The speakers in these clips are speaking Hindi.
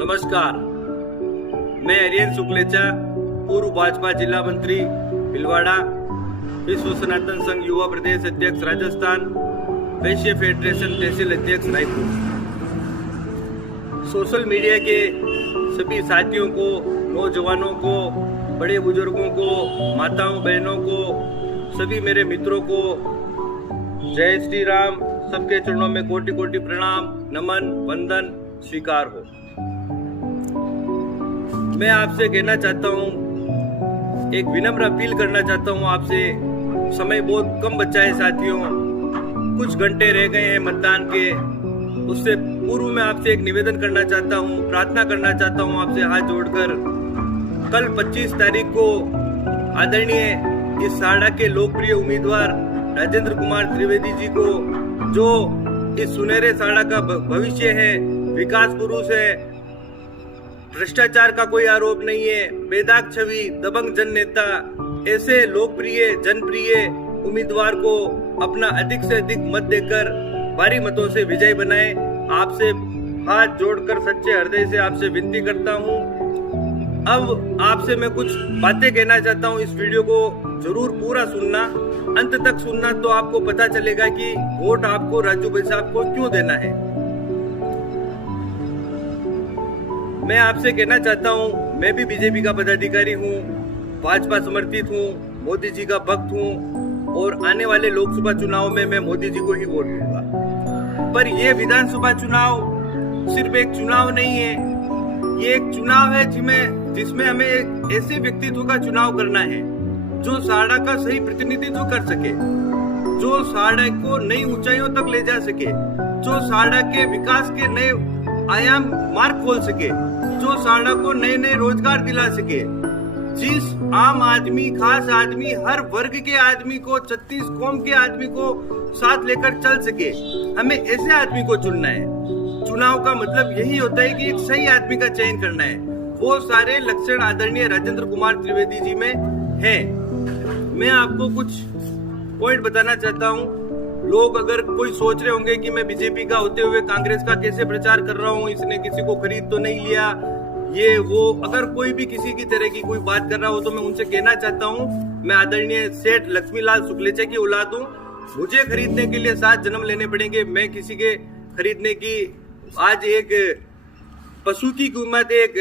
नमस्कार, मैं हरियन शुक्लेचा, पूर्व भाजपा जिला मंत्री भिलवाड़ा, विश्व सनातन संघ युवा प्रदेश अध्यक्ष राजस्थान, वैश्य फेडरेशन तहसील अध्यक्ष रायपुर। सोशल मीडिया के सभी साथियों को, नौजवानों को, बड़े बुजुर्गों को, माताओं बहनों को, सभी मेरे मित्रों को जय श्री राम। सबके चरणों में कोटि कोटि प्रणाम, नमन, वंदन स्वीकार हो। मैं आपसे कहना चाहता हूँ, एक विनम्र अपील करना चाहता हूँ आपसे। समय बहुत कम बचा है साथियों, कुछ घंटे रह गए हैं मतदान के। उससे पूर्व मैं आपसे एक निवेदन करना चाहता हूँ, प्रार्थना करना चाहता हूँ आपसे हाथ जोड़कर। कल 25 तारीख को आदरणीय इस साड़ा के लोकप्रिय उम्मीदवार राजेंद्र कुमार त्रिवेदी जी को, जो इस सुनहरे साड़ा का भविष्य है, विकास पुरुष है, भ्रष्टाचार का कोई आरोप नहीं है, बेदाग छवि, दबंग जन नेता, ऐसे लोकप्रिय जनप्रिय उम्मीदवार को अपना अधिक से अधिक मत देकर भारी मतों से विजय बनाए। आपसे हाथ जोड़कर सच्चे हृदय से आपसे विनती करता हूँ। अब आपसे मैं कुछ बातें कहना चाहता हूँ। इस वीडियो को जरूर पूरा सुनना, अंत तक सुनना, तो आपको पता चलेगा कि वोट आपको राजू भाई साहब को क्यों देना है। मैं आपसे कहना चाहता हूँ, मैं भी बीजेपी का पदाधिकारी हूँ, भाजपा समर्थित हूँ, मोदी जी का भक्त हूँ और आने वाले लोकसभा चुनाव में मैं मोदी जी को ही वोट दूंगा। पर यह विधानसभा चुनाव सिर्फ एक चुनाव नहीं है, ये एक चुनाव है जिसमें हमें एक ऐसे व्यक्तित्व का चुनाव करना है जो साड़ा का सही प्रतिनिधित्व कर सके, जो साड़ा को नई ऊंचाइयों तक ले जा सके, जो साड़ा के विकास के नए आयाम मार्ग खोल सके, जो साड़ा को नए नए रोजगार दिला सके, जिस आम आदमी, खास आदमी, हर वर्ग के आदमी को, 36 कौम के आदमी को साथ लेकर चल सके। हमें ऐसे आदमी को चुनना है। चुनाव का मतलब यही होता है कि एक सही आदमी का चयन करना है। वो सारे लक्षण आदरणीय राजेंद्र कुमार त्रिवेदी जी में है। मैं आपको कुछ पॉइंट बताना चाहता हूँ। लोग अगर कोई सोच रहे होंगे कि मैं बीजेपी का होते हुए कांग्रेस का कैसे प्रचार कर रहा हूँ, इसने किसी को खरीद तो नहीं लिया, ये वो, अगर कोई भी किसी की तरह की कोई बात कर रहा हो तो मैं उनसे कहना चाहता हूँ, मैं आदरणीय सेठ लक्ष्मीलाल शुक्लेचा की औलाद हूँ। मुझे खरीदने के लिए 7 जन्म लेने पड़ेंगे। मैं किसी के खरीदने की, आज एक पशु की कीमत, एक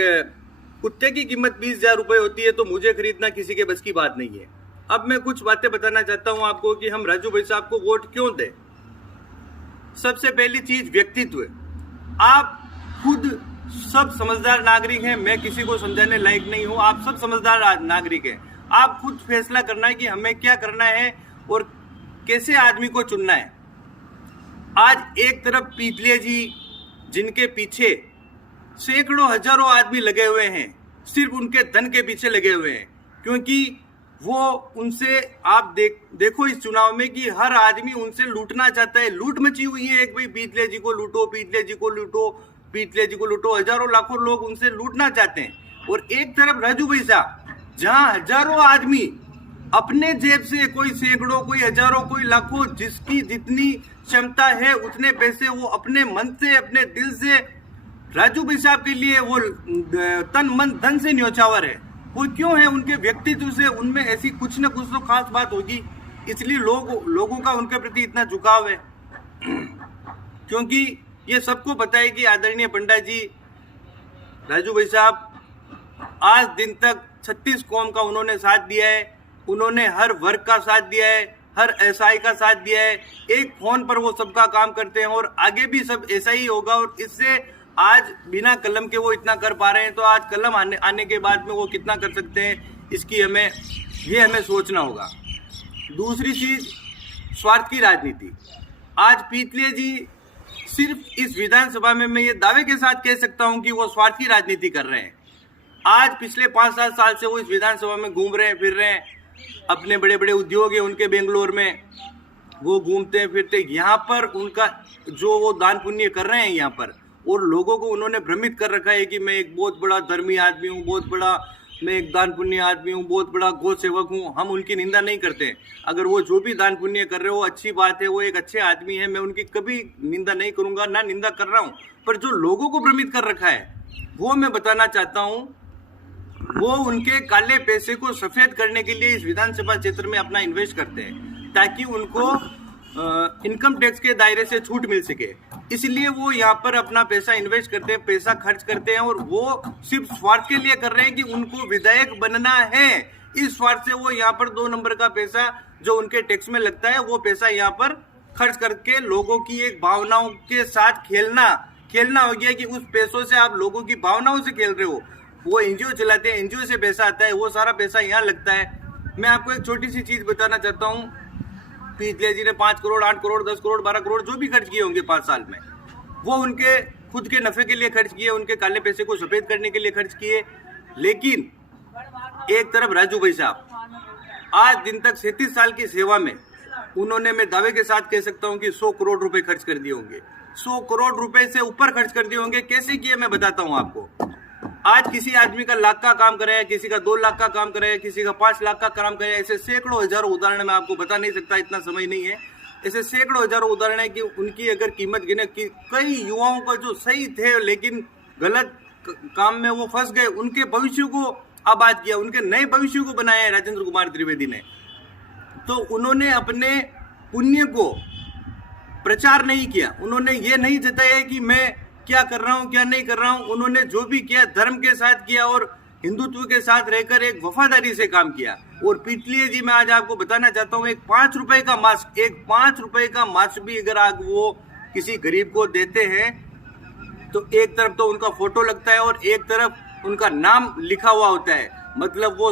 कुत्ते की कीमत 20,000 रुपए होती है, तो मुझे खरीदना किसी के बस की बात नहीं है। अब मैं कुछ बातें बताना चाहता हूं आपको कि हम राजू भाई साहब को वोट क्यों दें। सबसे पहली चीज व्यक्तित्व। आप खुद सब समझदार नागरिक हैं, मैं किसी को समझाने लायक नहीं हूं। आप सब समझदार नागरिक हैं। आप खुद फैसला करना है कि हमें क्या करना है और कैसे आदमी को चुनना है। आज एक तरफ पीतलिया जी, जिनके पीछे सैकड़ों हजारों आदमी लगे हुए हैं, सिर्फ उनके धन के पीछे लगे हुए हैं, क्योंकि वो उनसे, आप देखो इस चुनाव में कि हर आदमी उनसे लूटना चाहता है। लूट मची हुई है, एक भाई पीतले जी को लूटो, पीतले जी को लूटो, पीतले जी को लूटो। हजारों लाखों लोग उनसे लूटना चाहते हैं। और एक तरफ राजू भाई साहब, जहां हजारों आदमी अपने जेब से, कोई सैकड़ों, कोई हजारों, कोई लाखों, जिसकी जितनी क्षमता है उतने पैसे वो अपने मन से, अपने दिल से राजू भाई साहब के लिए वो तन मन धन से न्योछावर है। वो क्यों है? उनके व्यक्तित्व से उनमें ऐसी कुछ न कुछ तो खास बात होगी, इसलिए लोगों का उनके प्रति इतना झुकाव है। क्योंकि ये सबको पता है कि आदरणीय पंडा जी राजू भाई साहब आज दिन तक 36 कौम का उन्होंने साथ दिया है। उन्होंने हर वर्ग का साथ दिया है, हर एसआई का साथ दिया है। एक फोन पर वो सबका काम करते हैं और आगे भी सब ऐसा ही होगा। और इससे आज बिना कलम के वो इतना कर पा रहे हैं, तो आज कलम आने के बाद में वो कितना कर सकते हैं, इसकी हमें सोचना होगा। दूसरी चीज, स्वार्थ की राजनीति। आज पीतलिया जी सिर्फ इस विधानसभा में मैं ये दावे के साथ कह सकता हूं कि वो स्वार्थ की राजनीति कर रहे हैं। आज पिछले 5-7 साल से वो इस विधानसभा में घूम रहे हैं, फिर रहे हैं। अपने बड़े बड़े उद्योग है उनके बेंगलोर में, वो घूमते फिरते। यहाँ पर उनका जो वो दान पुण्य कर रहे हैं यहाँ पर, और लोगों को उन्होंने भ्रमित कर रखा है कि मैं एक बहुत बड़ा धर्मी आदमी हूँ, बहुत बड़ा मैं एक दान पुण्य आदमी हूँ, बहुत बड़ा गौ सेवक हूँ। हम उनकी निंदा नहीं करते। अगर वो जो भी दान पुण्य कर रहे हो अच्छी बात है, वो एक अच्छे आदमी है, मैं उनकी कभी निंदा नहीं करूंगा, ना निंदा कर रहा हूँ। पर जो लोगों को भ्रमित कर रखा है वो मैं बताना चाहता हूँ। वो उनके काले पैसे को सफेद करने के लिए इस विधानसभा क्षेत्र में अपना इन्वेस्ट करते हैं ताकि उनको इनकम टैक्स के दायरे से छूट मिल सके। इसलिए वो यहाँ पर अपना पैसा इन्वेस्ट करते हैं, पैसा खर्च करते हैं, और वो सिर्फ स्वार्थ के लिए कर रहे हैं कि उनको विधायक बनना है। इस स्वार्थ से वो यहाँ पर 2 नंबर का पैसा जो उनके टैक्स में लगता है वो पैसा यहाँ पर खर्च करके लोगों की एक भावनाओं के साथ खेलना हो गया कि उस पैसों से आप लोगों की भावनाओं से खेल रहे हो। वो एनजीओ चलाते हैं, एनजीओ से पैसा आता है, वो सारा पैसा यहाँ लगता है। मैं आपको एक छोटी सी चीज बताना चाहता हूँ। पिछले जी ने 5 करोड़, 8 करोड़, 10 करोड़, 12 करोड़ जो भी खर्च किए होंगे 5 साल में, वो उनके खुद के नफे के लिए खर्च किए, उनके काले पैसे को सफेद करने के लिए खर्च किए। लेकिन एक तरफ राजू भाई साहब आज दिन तक 37 साल की सेवा में उन्होंने, मैं दावे के साथ कह सकता हूं कि 100 करोड़ रुपए खर्च कर दिए होंगे। 100 करोड़ रुपए से ऊपर खर्च कर दिए होंगे। कैसे किए मैं बताता हूं आपको। आज किसी आदमी का लाख का काम कराया, किसी का 2 लाख का काम कराया, किसी का 5 लाख का काम कराया। ऐसे सैकड़ों हजारों उदाहरण मैं आपको बता नहीं सकता, इतना समय नहीं है। ऐसे सैकड़ों हजारों उदाहरण है कि उनकी अगर कीमत गिने कि कई युवाओं का जो सही थे लेकिन गलत काम में वो फंस गए, उनके भविष्य को आबाद किया, उनके नए भविष्य को बनाया है राजेंद्र कुमार त्रिवेदी ने। तो उन्होंने अपने पुण्य को प्रचार नहीं किया, उन्होंने ये नहीं जताया कि मैं क्या कर रहा हूं क्या नहीं कर रहा हूं। उन्होंने जो भी किया धर्म के साथ किया और हिंदुत्व के साथ रहकर एक वफादारी से काम किया। और पिछले जी मैं आज आपको बताना चाहता हूं, एक 5 रुपए का मास्क, एक 5 रुपए का मास्क भी अगर आप वो किसी गरीब को देते हैं तो एक तरफ तो उनका फोटो लगता है और एक तरफ उनका नाम लिखा हुआ होता है। मतलब वो